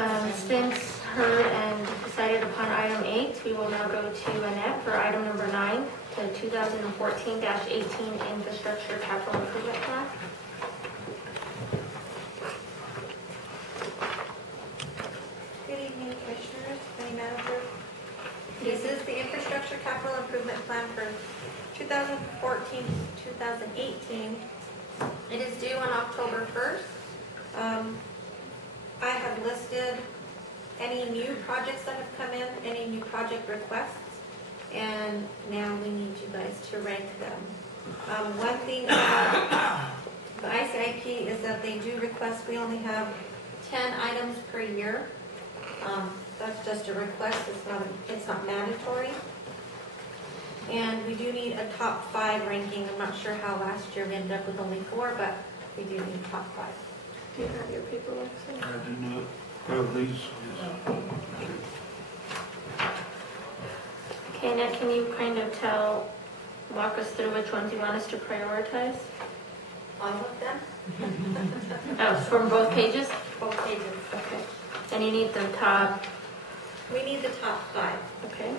Since heard and decided upon item 8, we will now go to Annette for item number 9, the 2014-18 Infrastructure Capital Improvement Plan. Good evening, Commissioners, City Manager. This is the Infrastructure Capital Improvement Plan for 2014 to 2018. It is due on October 1st. I have listed any new projects that have come in, any new project requests, and now we need you guys to rank them. One thing about the ICIP is that they do request, we only have 10 items per year. That's just a request, it's not mandatory. And we do need a top 5 ranking. I'm not sure how last year we ended up with only 4, but we do need top 5. Do you have your paperwork? I do not have these. Okay, Annette, can you kind of walk us through which ones you want us to prioritize? All of them? Oh, from both pages? Both pages. Okay. And you need the top? We need the top 5. Okay.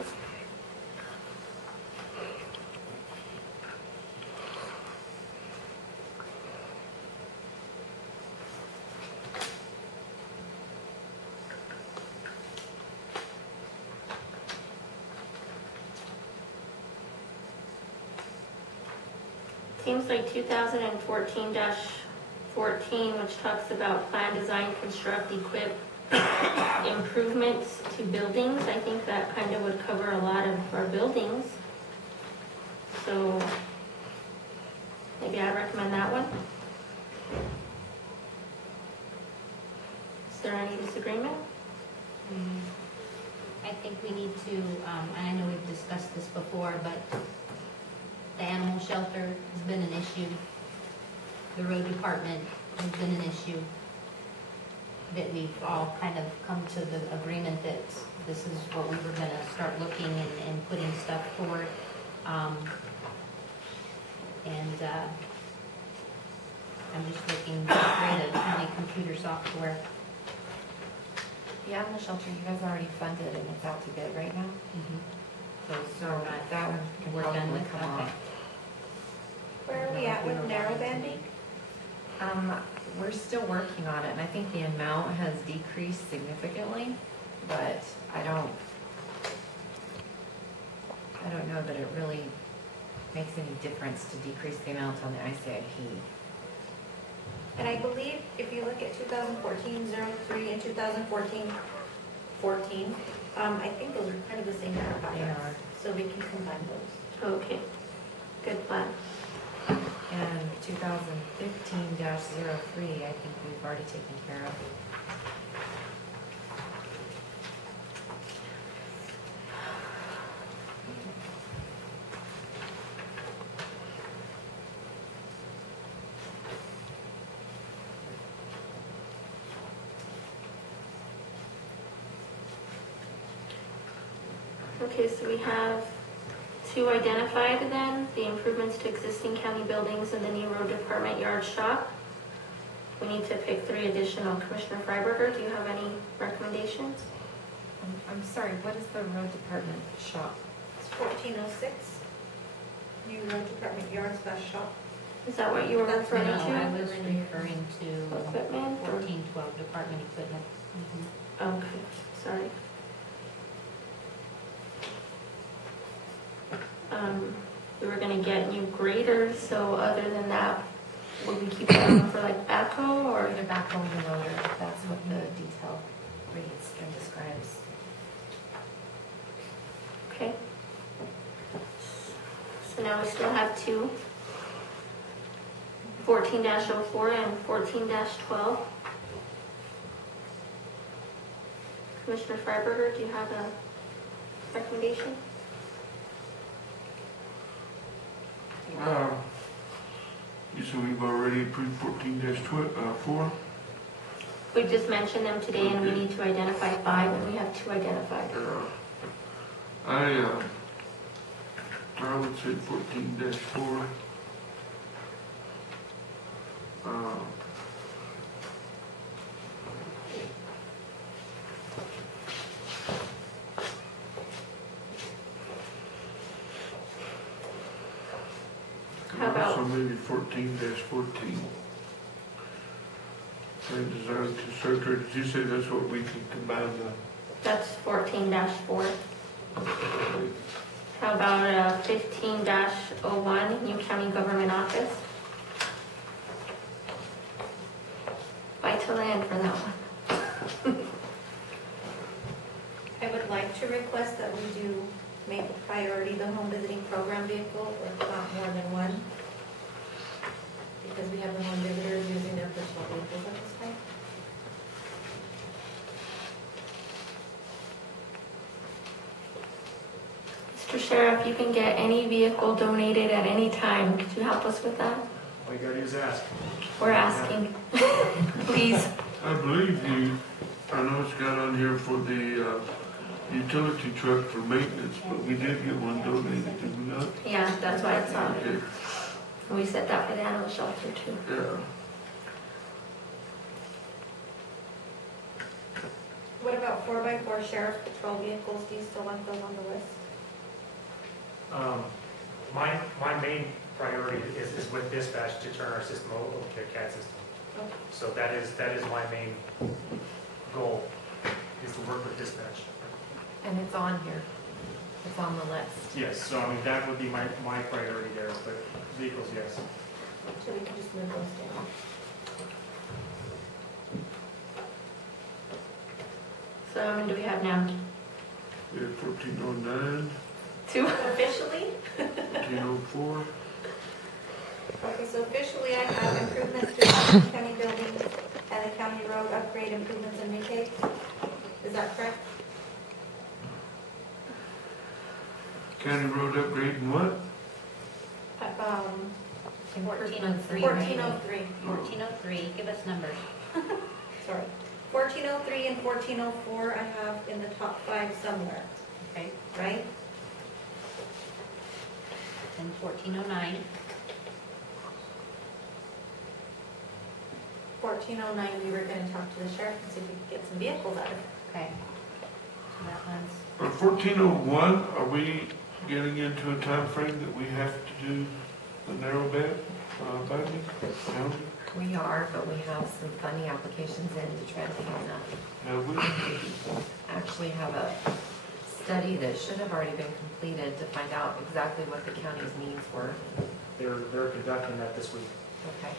Seems like 2014-14, which talks about plan, design, construct, equip, improvements to buildings. I think that kind of would cover a lot of our buildings. So maybe I recommend that one. Is there any disagreement? I think we need to, and I know we've discussed this before, but the animal shelter has been an issue. The road department has been an issue. That we've all kind of come to the agreement that this is what we were gonna start looking and putting stuff forward. I'm just looking at county computer software. The animal shelter, you guys already funded and it's out to bid right now? So that one can We're done probably with come that. off. Where are we at with narrowbanding? We're still working on it, and I think the amount has decreased significantly, but I don't know that it really makes any difference to decrease the amount on the ICIP. And I believe if you look at 2014-03 and 2014-14, I think those are kind of the same number of They projects. are. So we can combine those. Okay, good plan. And 2015-03, I think we've already taken care of. Okay, so we have 2 identified then, the improvements to existing county buildings and the new road department yard shop. We need to pick 3 additional. Commissioner Freiberger, do you have any recommendations? I'm sorry, what is the road department shop? It's 1406, new road department yard / shop. Is that what you were That's referring No, to? I was referring to Equipment or- 1412 department equipment. Okay, sorry. We were gonna get new graders, so other than that, would we keep them for like backhoe or? Either backhoe or loader, that's what the detail reads and describes. Okay. So now we still have 2. 14-04 and 14-12. Commissioner Freiberger, do you have a recommendation? You said we've already approved 14-4? We just mentioned them today and we need to identify 5 and we have 2 identified. I would say 14-4. How about- So maybe 14-14. And design to circular, did you say that's what we can combine the? That's 14-4. How about 15-01, new county government office? Fight to land for that one. I would like to request that we do make a priority the home visiting program vehicle, if not more than one. Because we have the home visitors using their personal vehicles at this time. Mr. Sheriff, you can get any vehicle donated at any time. Could you help us with that? All you gotta do is ask. We're asking. Please. I believe I know it's got on here for the utility truck for maintenance, but we did get one donated, did we not? Yeah, that's why it's on. Okay, We said that for the animal shelter too. yeah. What about 4x4 sheriff patrol vehicles? Do you still want those on the list? My main priority is with dispatch to turn our system over to a CAD system. Okay. So that is my main goal, is to work with dispatch. And it's on here. It's on the list. Yes, so I mean, that would be my priority there, but vehicles, yes. So we can just move those down. So how many do we have now? We had 1409, 2. Officially? 1404. Okay, so officially I have improvements to the county buildings and the county road upgrade improvements and repave. Is that correct? County road upgrade and what? 1403. 1403. 1403, give us numbers. Sorry. 1403 and 1404 I have in the top 5 somewhere, Okay. right? And 1409. 1409, we were going to talk to the sheriff and see if we could get some vehicles out of it. Okay. So that one's, On 1401, are we getting into a time frame that we have to do the narrow bed budget? County? We are, but we have some funding applications in to try to find that. Have we? Actually have a study that should have already been completed to find out exactly what the county's needs were. They're conducting that this week. Okay.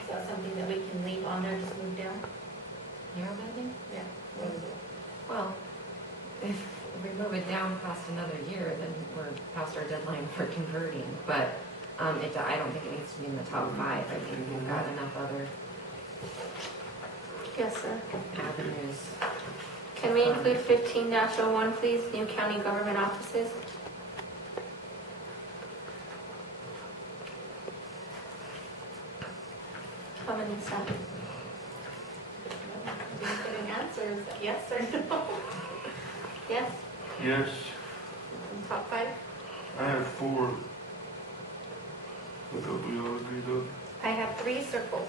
Is that something that we can leave on there, just move down? Narrow banding? Yeah. Well, if we move it down past another year, then we're past our deadline for converting. But I don't think it needs to be in the top 5. I think we've got enough other Yes, sir. avenues. Can we include 15-01, please? New county government offices? How many is that? Did you get an answer? Is that yes or no? Yes? Yes, In top 5? I have 4. I thought we all agreed on. I have 3 circled.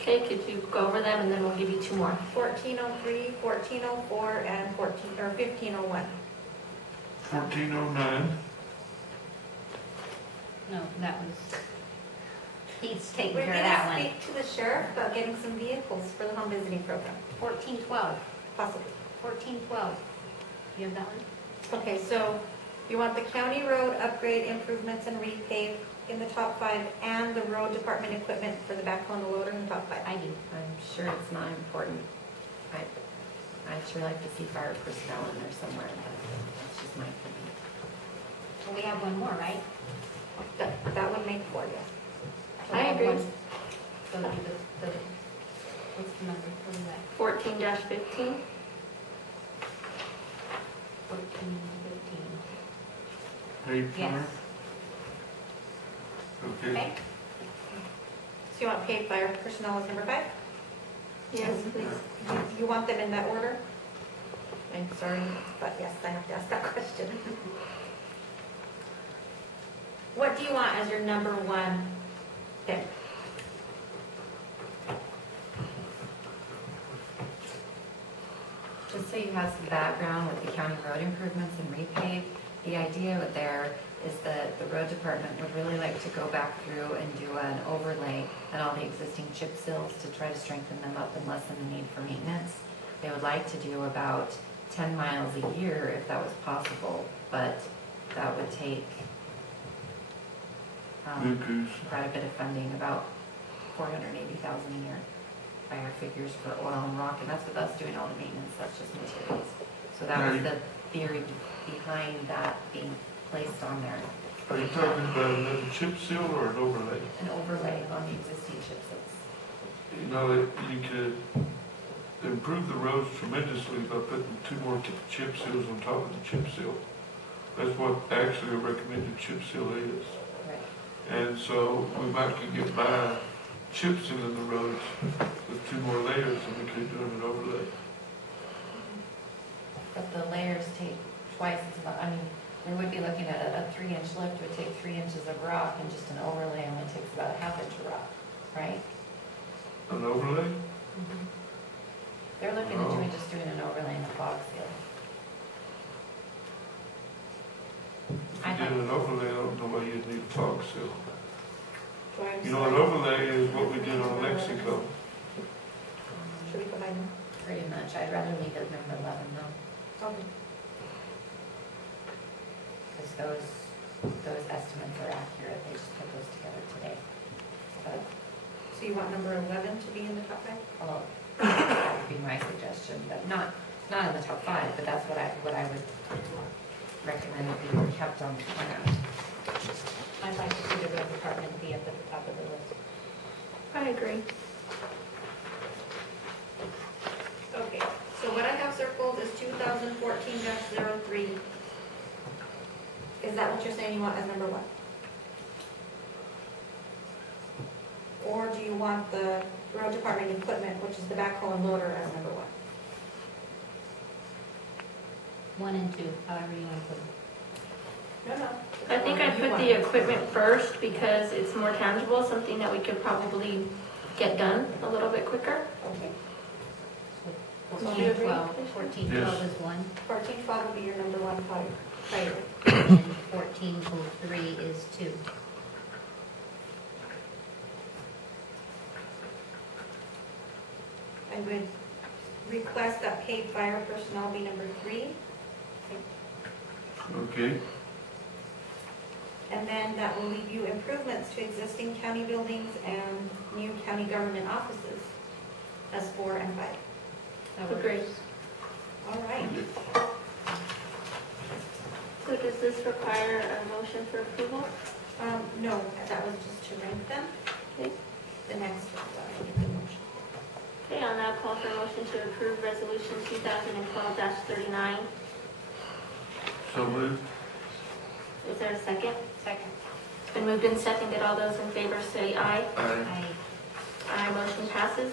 Okay, could you go over them and then we'll give you 2 more. 1403, 1404, and 1501. 1409, no, that was, he's taking We're care going of that to one. speak to the sheriff about getting some vehicles for the home visiting program, 1412, possibly. 1412. You have that one? Okay, so you want the county road upgrade improvements and repave in the top 5 and the road department equipment for the backhoe and the loader in the top 5. I do. I'm sure it's not important. I'd sure like to see fire personnel in there somewhere, but that's just my opinion. Well, we have one more, right? That would make 4, yes. So we I have agree. one. So do what's the number? What is that? 14-15? 14, 15. paid for. Yes. Okay. Okay. So you want paid fire personnel as number 5? Yes, please. You want them in that order? I'm sorry, but yes, I have to ask that question. What do you want as your number 1 pick? some background with the county road improvements and repave, the idea with there is that the road department would really like to go back through and do an overlay on all the existing chip seals to try to strengthen them up and lessen the need for maintenance. They would like to do about 10 miles a year if that was possible, but that would take Good goose. quite a bit of funding, about $480,000 a year by our figures for oil and rock, and that's with us doing all the maintenance, that's just materials. So that was the theory behind that being placed on there, Are you talking about another chip seal or an overlay? an overlay on the existing chip seals. You know, that you could improve the roads tremendously by putting 2 more chip seals on top of the chip seal. That's what actually a recommended chip seal is. Right. And so we might could get by chip sealing the roads with 2 more layers than we could doing an overlay. But the layers take twice as much, I mean, we would be looking at a 3-inch lift would take 3 inches of rock, and just an overlay only takes about a 1/2 inch of rock, right? An overlay? They're looking at doing, just doing an overlay in the fog seal. If you did an overlay, I don't know why you'd need a fog seal. Torrance. You know, an overlay is what we did on Mexico. Should we go by now? Pretty much, I'd rather leave it number 11 though, Okay. because those estimates are accurate, they just put those together today. But, So you want number 11 to be in the top 5? well, that would be my suggestion, but not in the top 5, but that's what I would recommend that be kept on the plan. I'd like to see the road department be up at the top of the list. I agree. Okay, so what I have circled is 2014-03. Is that what you're saying you want as number 1? Or do you want the road department equipment, which is the backhoe and loader, as number 1? 1 and 2, however you want to put it. No. I think I'd put the equipment first because it's more tangible, something that we could probably get done a little bit quicker. Okay. So Do you agree? 14, 12 Yes. is 1, 14-12 would be your number 1 priority. and 14-03 is 2. I would request that paid fire personnel be number 3. Okay, And then that will leave you improvements to existing county buildings and new county government offices as 4 and 5. That works. Agreed. All right. So does this require a motion for approval? No, that was just to rank them. Okay. The next one, the motion. Okay, I'll now call for a motion to approve resolution 2012-39. so moved. Is there a second? Second. It's been moved and seconded. All those in favor say aye. Aye. I Aye, motion passes.